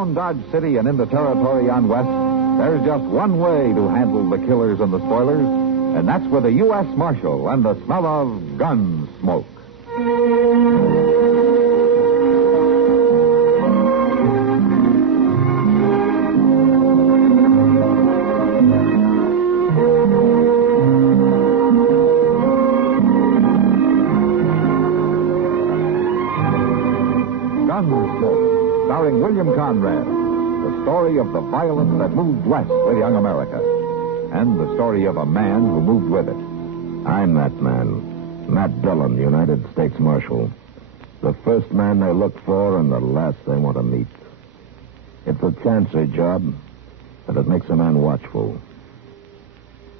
around Dodge City and into territory on west, there's just one way to handle the killers and the spoilers, and that's with a U.S. Marshal and the smell of Gunsmoke. Gunsmoke, starring William Conrad, the story of the violence that moved west with young America, and the story of a man who moved with it. I'm that man, Matt Dillon, United States Marshal. The first man they look for and the last they want to meet. It's a chancy job, and it makes a man watchful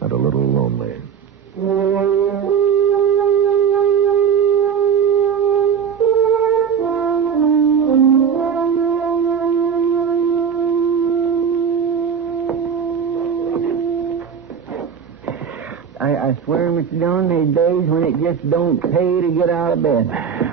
and a little lonely. I swear, Mr. Dillon, there's days when it just don't pay to get out of bed.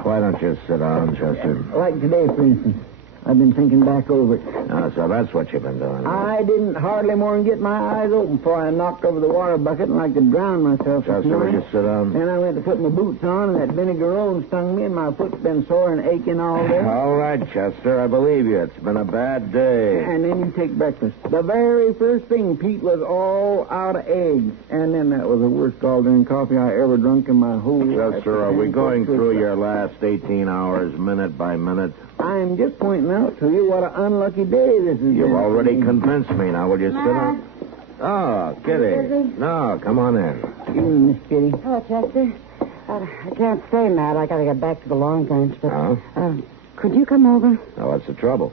Why don't you sit down, Chester? Like today, for instance. I've been thinking back over it. Oh, so that's what you've been doing. I didn't hardly more than get my eyes open before I knocked over the water bucket and like to drown myself. Chester, would you sit down? Then I went to put my boots on, and that vinegar road stung me, and my foot's been sore and aching all day. All right, Chester, I believe you. It's been a bad day. And then you take breakfast. The very first thing, Pete, was all out of eggs. And then that was the worst all-day coffee I ever drunk in my whole life. Chester, are we going through your last 18 hours, minute by minute? I'm just pointing out to you what an unlucky day this is. You've already convinced me. Now, will you sit down? Oh, Kitty. No, come on in. Evening, Miss Kitty. Hello, Chester. I can't stay, Matt. I got to get back to the Long Branch, but... Oh? Could you come over? Now, what's the trouble?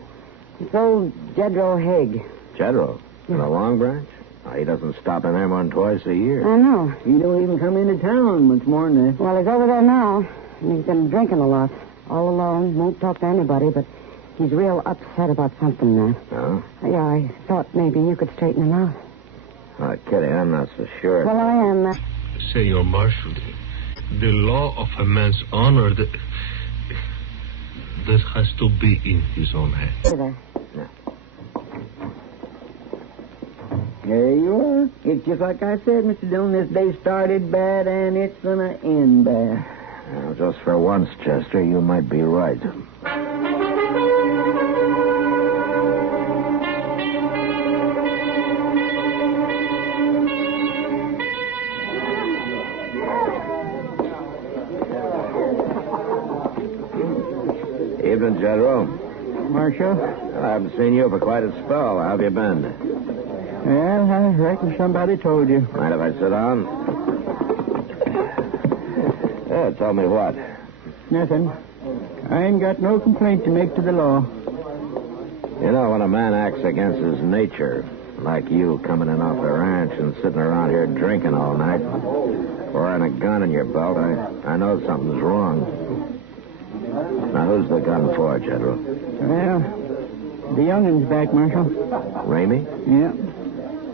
It's old Jedro Haig. Jedro? In the Long Branch? Oh, he doesn't stop in there more than twice a year. I know. He don't even come into town much more than that. Well, he's over there now, and he's been drinking a lot. All alone, won't talk to anybody, but he's real upset about something now. Oh? Yeah, I thought maybe you could straighten him out. Kitty, I'm not so sure. Well, I am. Senor Marshal, the law of a man's honor, that has to be in his own hands. There. There you are. It's just like I said, Mr. Dillon. This day started bad, and it's going to end bad. Well, just for once, Chester, you might be right. Evening, General. Marshal? I haven't seen you for quite a spell. How have you been? Well, I reckon somebody told you. Mind if I sit down? Tell me what? Nothing. I ain't got no complaint to make to the law. You know, when a man acts against his nature, like you coming in off the ranch and sitting around here drinking all night, wearing a gun in your belt, I know something's wrong. Now, who's the gun for, General? Well, the youngin's back, Marshal. Ramey? Yeah.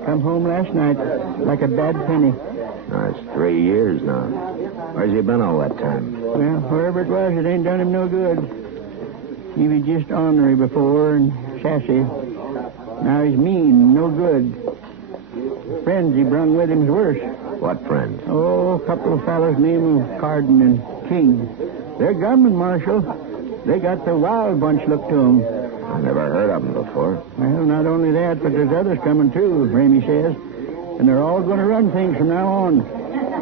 Come home last night like a bad penny. Now, it's 3 years now. Where's he been all that time? Well, wherever it was, it ain't done him no good. He was just ornery before and sassy. Now he's mean, no good. The friends he brung with him's worse. What friends? Oh, a couple of fellows named Carden and King. They're gunmen, Marshal. They got the wild bunch look to them. I never heard of them before. Well, not only that, but there's others coming too, Ramey says. And they're all going to run things from now on.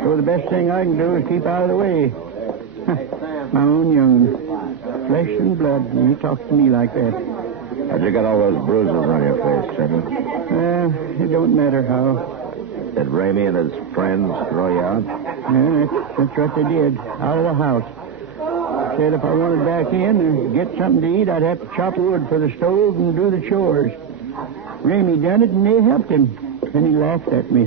So the best thing I can do is keep out of the way. My own young. Flesh and blood, and he talks to me like that. How'd you get all those bruises on your face, General? Well, it don't matter how. Did Ramey and his friends throw you out? Yeah, that's what they did. Out of the house. Said if I wanted back in and get something to eat, I'd have to chop wood for the stove and do the chores. Ramey done it, and they helped him. Then he laughed at me.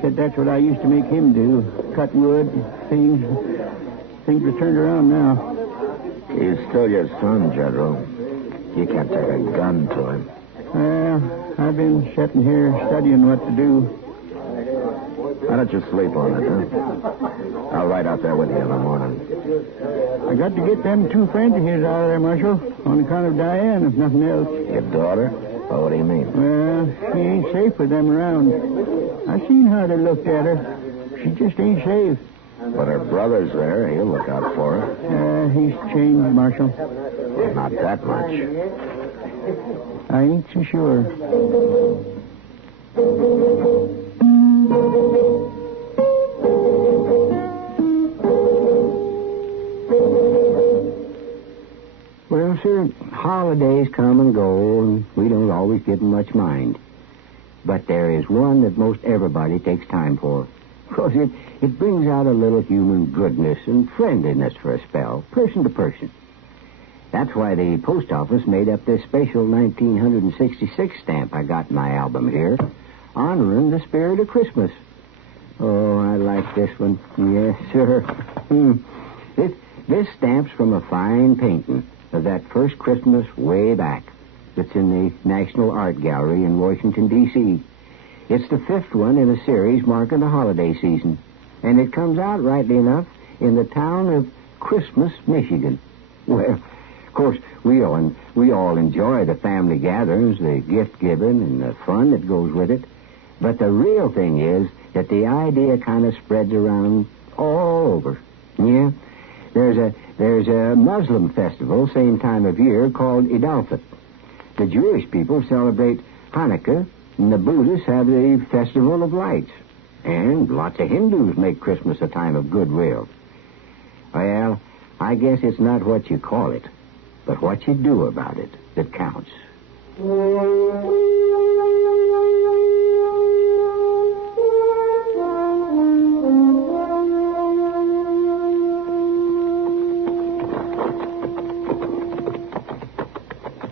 Said that's what I used to make him do. Cut wood, things. Things are turned around now. He's still your son, General. You can't take a gun to him. Well, I've been sitting here studying what to do. Why don't you sleep on it, huh? I'll ride out there with you in the morning. I got to get them two friends of his out of there, Marshal, on account of Diane, if nothing else. Your daughter? Oh, what do you mean? Well, she ain't safe with them around. I seen how they looked at her. She just ain't safe. But her brother's there. He'll look out for her. He's changed, Marshal. Not that much. I ain't so sure. Well, sir, holidays come and go, and we don't always give 'em much mind. But there is one that most everybody takes time for. Because it brings out a little human goodness and friendliness for a spell, person to person. That's why the post office made up this special 1966 stamp I got in my album here, honoring the spirit of Christmas. Oh, I like this one. Yes, sir. This stamp's from a fine painting of that first Christmas way back that's in the National Art Gallery in Washington, D.C. It's the fifth one in a series marking the holiday season, and it comes out, rightly enough, in the town of Christmas, Michigan. Well, of course, we all enjoy the family gatherings, the gift-giving, and the fun that goes with it. But the real thing is that the idea kind of spreads around all over. Yeah? There's a Muslim festival, same time of year, called Eid al-Fitr. The Jewish people celebrate Hanukkah, and the Buddhists have the Festival of Lights. And lots of Hindus make Christmas a time of goodwill. Well, I guess it's not what you call it, but what you do about it that counts.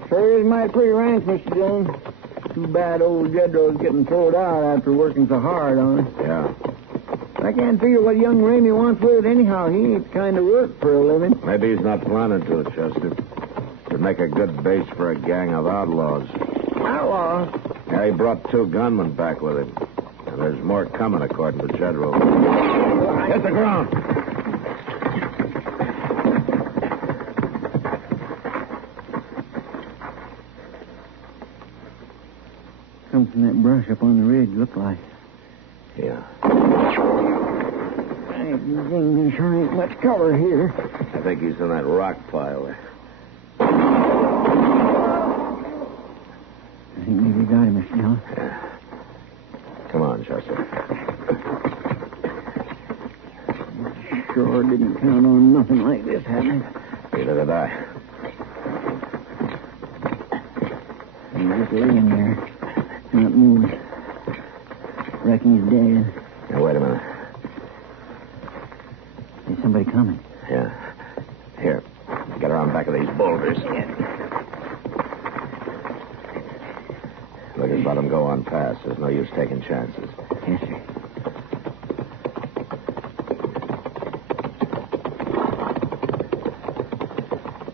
Sure is mighty pretty ranch, Mr. Dillon. Too bad old Jedro's getting thrown out after working so hard on it. Yeah. I can't figure what young Ramey wants with it anyhow. He ain't the kind of work for a living. Maybe he's not planning to, Chester. Could make a good base for a gang of outlaws. Outlaws? Yeah, he brought 2 gunmen back with him. And there's more coming, according to Jedro. Hit the ground. Come from that brush up on the ridge, look like. Yeah. There sure ain't much cover here. I think he's in that rock pile there. I think maybe we got him, Mr. Dillon. Yeah. Come on, Chester. Sure didn't count on nothing like this happening. Neither did I. He's just laying there, not moving. Reckon he's dead. Now, wait a minute. There's somebody coming. Yeah. Here. Get around back of these boulders. Look, just let him go on past. There's no use taking chances. Yes, sir.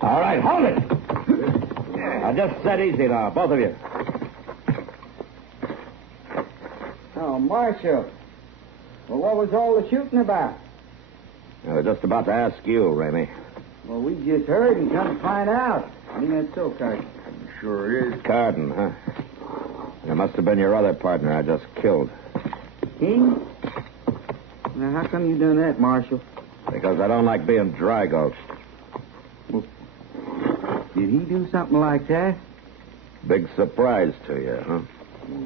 All right, hold it. Now, just sit easy now, both of you. Oh, Marshal. Well, what was all the shooting about? I was just about to ask you, Ramey. Well, we just heard and come to find out. Ain't that so, Carson? Sure is. Carden, huh? It must have been your other partner I just killed. He? Now, how come you done that, Marshal? Because I don't like being dry gulched. Well, did he do something like that? Big surprise to you, huh?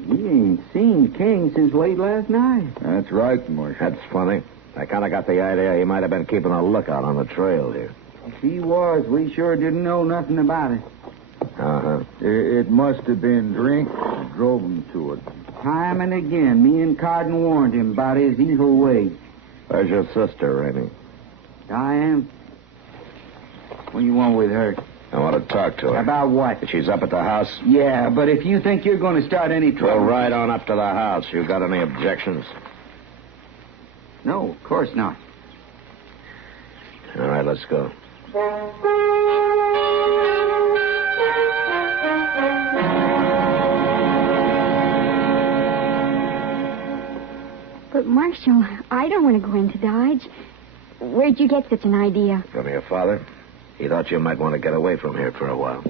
We ain't seen King since late last night. That's right, Marshal. That's funny. I kind of got the idea he might have been keeping a lookout on the trail here. If he was, we sure didn't know nothing about it. Uh-huh. It must have been drink that drove him to it. Time and again, me and Carden warned him about his evil ways. Where's your sister, Ramey? Diane? What do you want with her? I want to talk to her. About what? She's up at the house? Yeah, but if you think you're going to start any trouble... We'll ride on up to the house. You got any objections? No, of course not. All right, let's go. But, Marshal, I don't want to go into Dodge. Where'd you get such an idea? From your father? He thought you might want to get away from here for a while.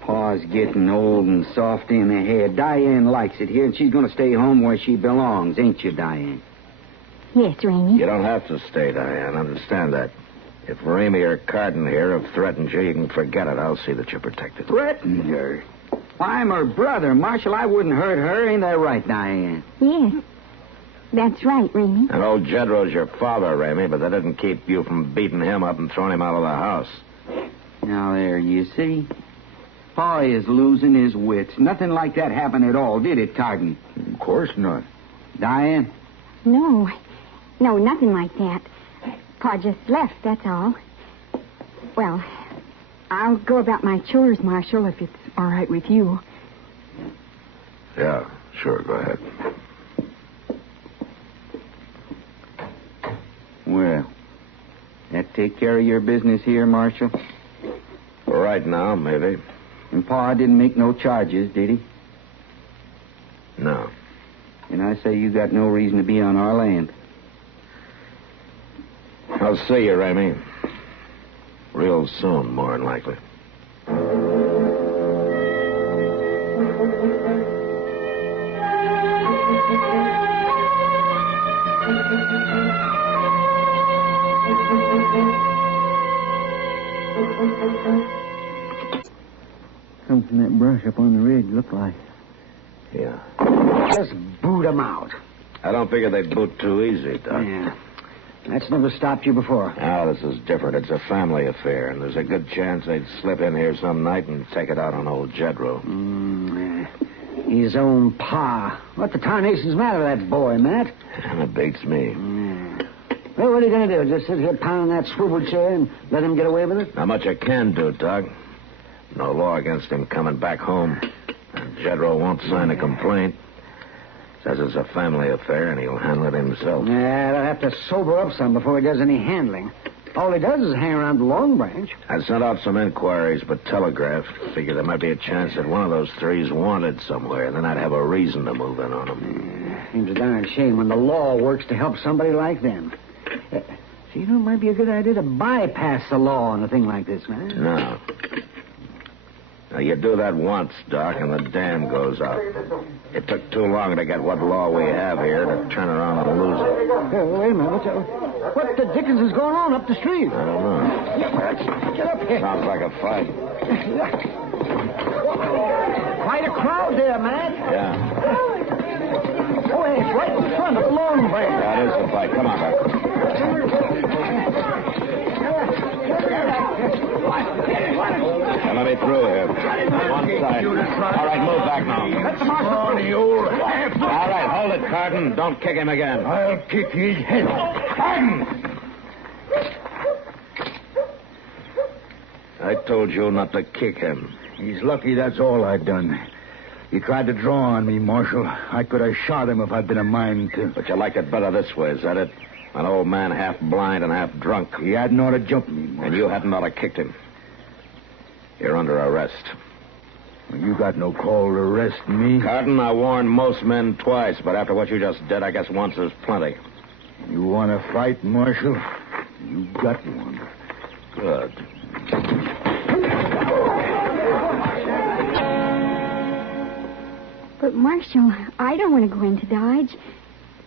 Pa's getting old and soft in the head. Diane likes it here, and she's going to stay home where she belongs, ain't you, Diane? Yes, Rainey. You don't have to stay, Diane. Understand that. If Ramey or Carden here have threatened you, you can forget it. I'll see that you're protected. Threatened her? I'm her brother, Marshal. I wouldn't hurt her. Ain't that right, Diane? Yes. That's right, Rainey. And old Jedro's your father, Ramey, but that didn't keep you from beating him up and throwing him out of the house. Now, there, you see? Pa is losing his wits. Nothing like that happened at all, did it, Carden? Of course not. Diane? No, nothing like that. Pa just left, that's all. Well, I'll go about my chores, Marshal, if it's all right with you. Yeah, sure, go ahead. Well, that take care of your business here, Marshal? Right now, maybe. And Pa didn't make no charges, did he? No. And I say you got no reason to be on our land. I'll see you, Ramey. Real soon, more than likely. Something that brush up on the ridge looked like. Yeah. Just boot 'em out. I don't figure they'd boot too easy, Doc. Yeah. That's never stopped you before. Now, this is different. It's a family affair, and there's a good chance they'd slip in here some night and take it out on old Jedro. His own pa. What the tarnation's matter with that boy, Matt? And it beats me. Well, what are you going to do? Just sit here pounding that swivel chair and let him get away with it? Not much I can do, Doc. No law against him coming back home. And Jedro won't sign a complaint. Says it's a family affair, and he'll handle it himself. Yeah, they'll have to sober up some before he does any handling. All he does is hang around the Long Branch. I sent out some inquiries, but telegraphed. Figured there might be a chance that one of those three's wanted somewhere, and then I'd have a reason to move in on him. Seems a darn shame when the law works to help somebody like them. See, it might be a good idea to bypass the law on a thing like this, man. No. Now, you do that once, Doc, and the dam goes out. It took too long to get what law we have here to turn around and lose it. Wait a minute. What the dickens is going on up the street? I don't know. Get up here. Sounds like a fight. Quite a crowd there, man. Yeah. Oh, it's right in front of the Long Branch. That is the fight. Come on, Doc. Now, let me through here. One side. All right, move back now. All right, hold it, Carden. Don't kick him again. I'll kick his head off. Carden! I told you not to kick him. He's lucky that's all I done. He tried to draw on me, Marshal. I could have shot him if I'd been a mind to. But you liked it better this way, is that it? An old man half blind and half drunk. He hadn't ought to jump me, Marshal. And you hadn't ought to kicked him. You're under arrest. Well, you got no call to arrest me. Carden, I warned most men twice, but after what you just did, I guess once is plenty. You want to fight, Marshal? You got one. Good. But, Marshal, I don't want to go into Dodge.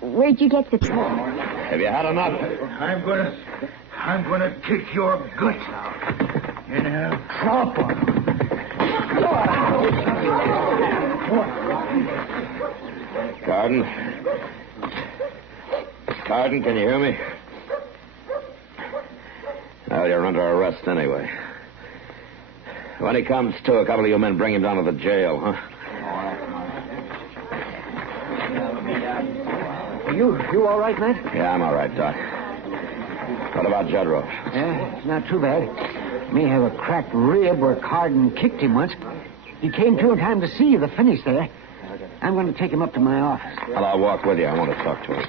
Where'd you get such... Have you had enough? I'm gonna kick your guts out. And I'll chop on them. Carden, can you hear me? Well, you're under arrest anyway. When he comes to, a couple of you men bring him down to the jail, huh? You all right, Matt? Yeah, I'm all right, Doc. What about Jedro? Yeah, not too bad. May have a cracked rib where Carden kicked him once. He came to in time to see the finish there. I'm going to take him up to my office. Well, I'll walk with you. I want to talk to him.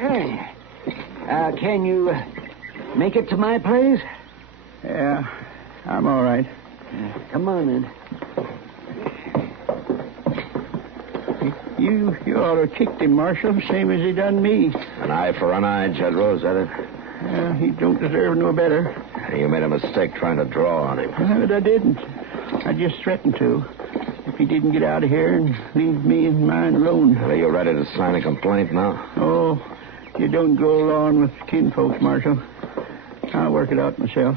Hey. Can you make it to my place? Yeah, I'm all right. Come on, then. You ought to kicked him, Marshal, same as he done me. An eye for an eye, General, is that it? He don't deserve no better. You made a mistake trying to draw on him. But I didn't. I just threatened to. If he didn't get out of here and leave me and mine alone. Are you ready to sign a complaint now? Oh, you don't go along with kinfolks, Marshal. I'll work it out myself.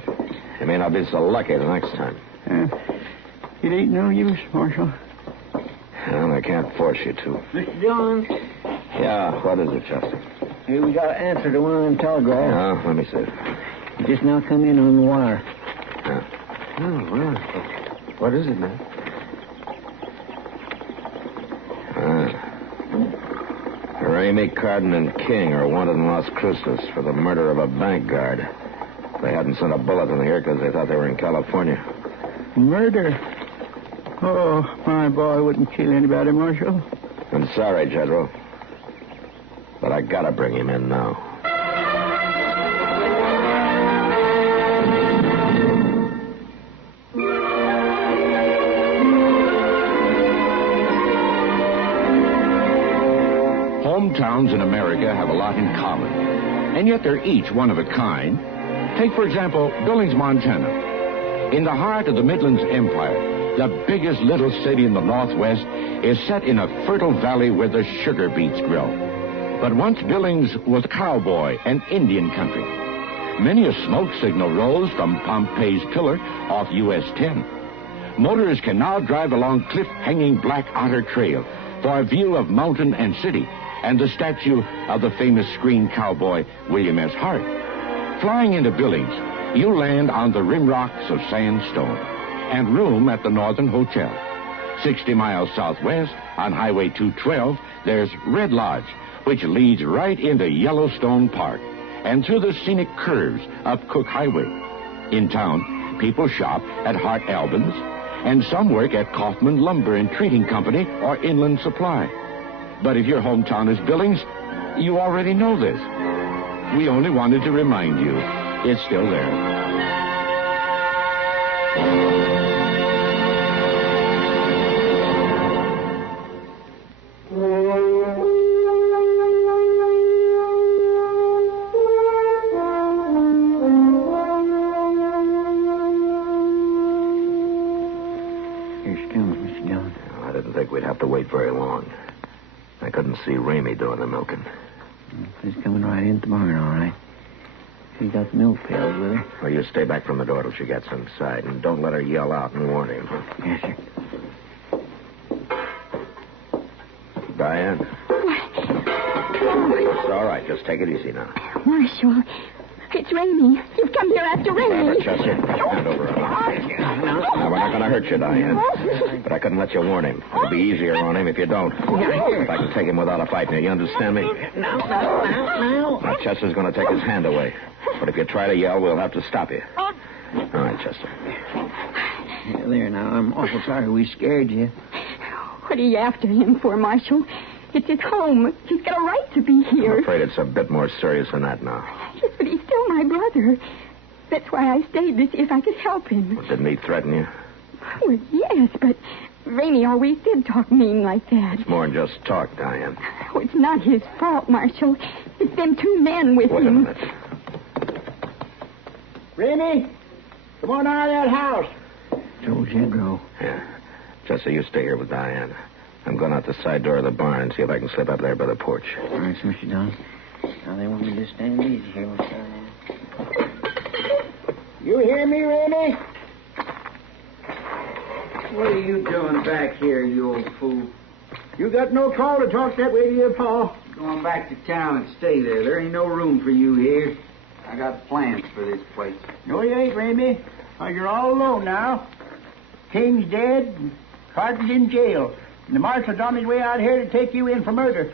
You may not be so lucky the next time. It ain't no use, Marshal. Well, I can't force you to. Mr. Dillon? Yeah, what is it, Chester? Hey, we got an answer to one of them telegraphs. Yeah, let me see. It just now come in on the wire. Yeah. Oh, well. What is it, man? Ramey, Carden, and King are wanted in Las Cruces for the murder of a bank guard. They hadn't sent a bulletin here because they thought they were in California. Murder? Oh, my boy wouldn't kill anybody, Marshal. I'm sorry, General. But I gotta bring him in now. Hometowns in America have a lot in common, and yet they're each one of a kind. Take, for example, Billings, Montana. In the heart of the Midlands Empire, the biggest little city in the Northwest is set in a fertile valley where the sugar beets grow. But once Billings was cowboy and Indian country. Many a smoke signal rose from Pompey's Pillar off US 10. Motorists can now drive along cliff-hanging Black Otter Trail for a view of mountain and city and the statue of the famous screen cowboy William S. Harte. Flying into Billings, you land on the rim rocks of sandstone and room at the Northern Hotel. 60 miles southwest on Highway 212, there's Red Lodge, which leads right into Yellowstone Park and through the scenic curves of Cook Highway. In town, people shop at Hart Albans, and some work at Kaufman Lumber and Trading Company or Inland Supply. But if your hometown is Billings, you already know this. We only wanted to remind you, it's still there. Here she comes, Mr. Dillon. I didn't think we'd have to wait very long. I couldn't see Ramey doing the milking. She's coming right into the barn, all right. She's got the milk pails with her. Well, you stay back from the door till she gets inside, and don't let her yell out and warn him. Yes, sir. Diane? It's all right. Just take it easy now. Marshal, it's Ramey. You've come here after Ramey. Chester, hand over her. Now, we're not going to hurt you, Diane. But I couldn't let you warn him. It'll be easier on him if you don't. If I can take him without a fight. Now, you understand me? No. Now, Chester's going to take his hand away. But if you try to yell, we'll have to stop you. All right, Chester. Yeah, there now. I'm awful sorry we scared you. What are you after him for, Marshal? It's his home. He's got a right to be here. I'm afraid it's a bit more serious than that now. Yes, but he's still my brother. That's why I stayed to see if I could help him. Well, didn't he threaten you? Well, yes, but Ramey always did talk mean like that. It's more than just talk, Diane. Oh, it's not his fault, Marshal. It's them two men with Wait a him. minute. Ramey, come on out of that house. Told you to go. Yeah. Chester, you stay here with Diane. I'm going out the side door of the barn and see if I can slip up there by the porch. All right, Mr. Dillon. Now, they want me to stand easy here with Diane. You hear me, Ramey? What are you doing back here, you old fool? You got no call to talk that way to your pa. Going back to town and stay there. There ain't no room for you here. I got plans for this place. No, you ain't, Ramey. You're all alone now. King's dead, and Carter's in jail. And the marshal's on his way out here to take you in for murder.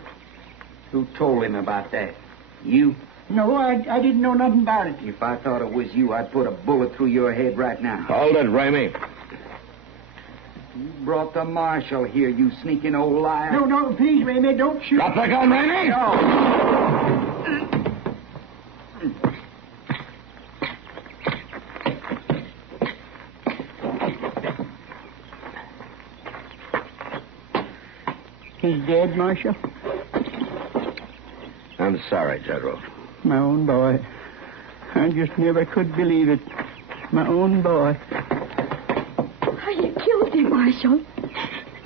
Who told him about that? You? No, I didn't know nothing about it. If I thought it was you, I'd put a bullet through your head right now. Hold it, Ramey. You brought the marshal here, you sneaking old liar. No, please, Ramey, don't shoot. Drop the gun, Ramey! No. He's dead, Marshal? I'm sorry, General. My own boy. I just never could believe it. My own boy. Oh, you killed him, Marshal.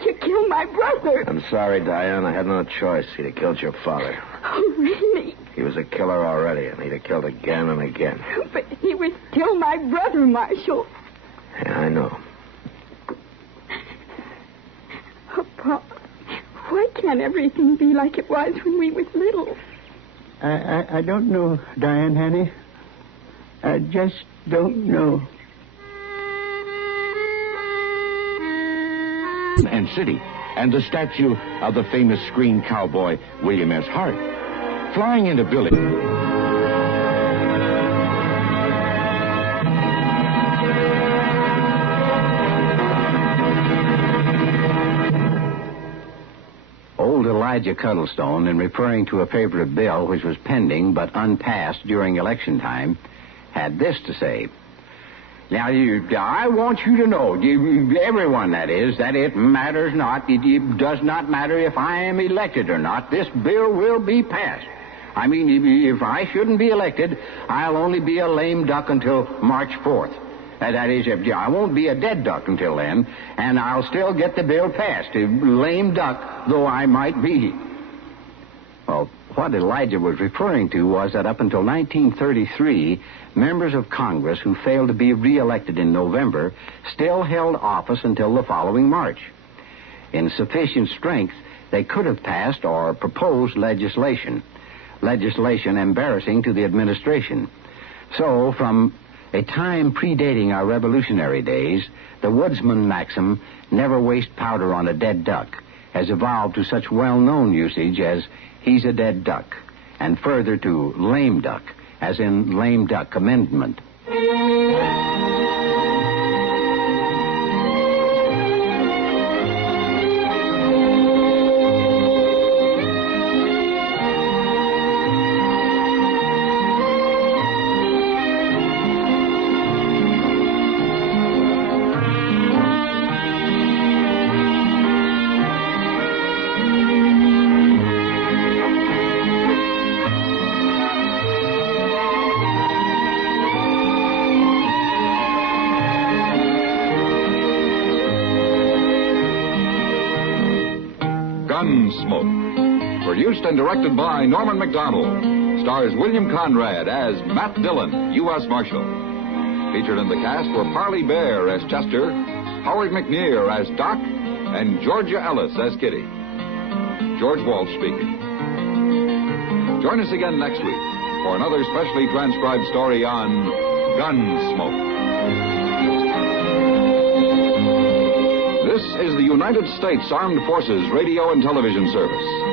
You killed my brother. I'm sorry, Diane. I had no choice. He'd have killed your father. Oh, really? He was a killer already, and he'd have killed again and again. But he was still my brother, Marshal. Yeah, I know. Oh, Pa, why can't everything be like it was when we was little? I don't know, Diane, honey. I just don't know. And city, and the statue of the famous screen cowboy William S. Harte. Flying into Billings. Old Elijah Cuddlestone, in referring to a favorite bill which was pending but unpassed during election time, had this to say. Now, I want you to know, everyone that is, that it matters not. It does not matter if I am elected or not. This bill will be passed. I mean, if I shouldn't be elected, I'll only be a lame duck until March 4th. That is, I won't be a dead duck until then, and I'll still get the bill passed, a lame duck though I might be. Well, what Elijah was referring to was that up until 1933, members of Congress who failed to be reelected in November still held office until the following March. In sufficient strength, they could have passed or proposed legislation embarrassing to the administration. So, from a time predating our revolutionary days, the woodsman maxim, never waste powder on a dead duck, has evolved to such well-known usage as he's a dead duck, and further to lame duck, as in lame duck amendment. Gunsmoke. Produced and directed by Norman Macdonnell. Stars William Conrad as Matt Dillon, U.S. Marshal. Featured in the cast were Parley Bear as Chester, Howard McNear as Doc, and Georgia Ellis as Kitty. George Walsh speaking. Join us again next week for another specially transcribed story on Gunsmoke. This is the United States Armed Forces Radio and Television Service.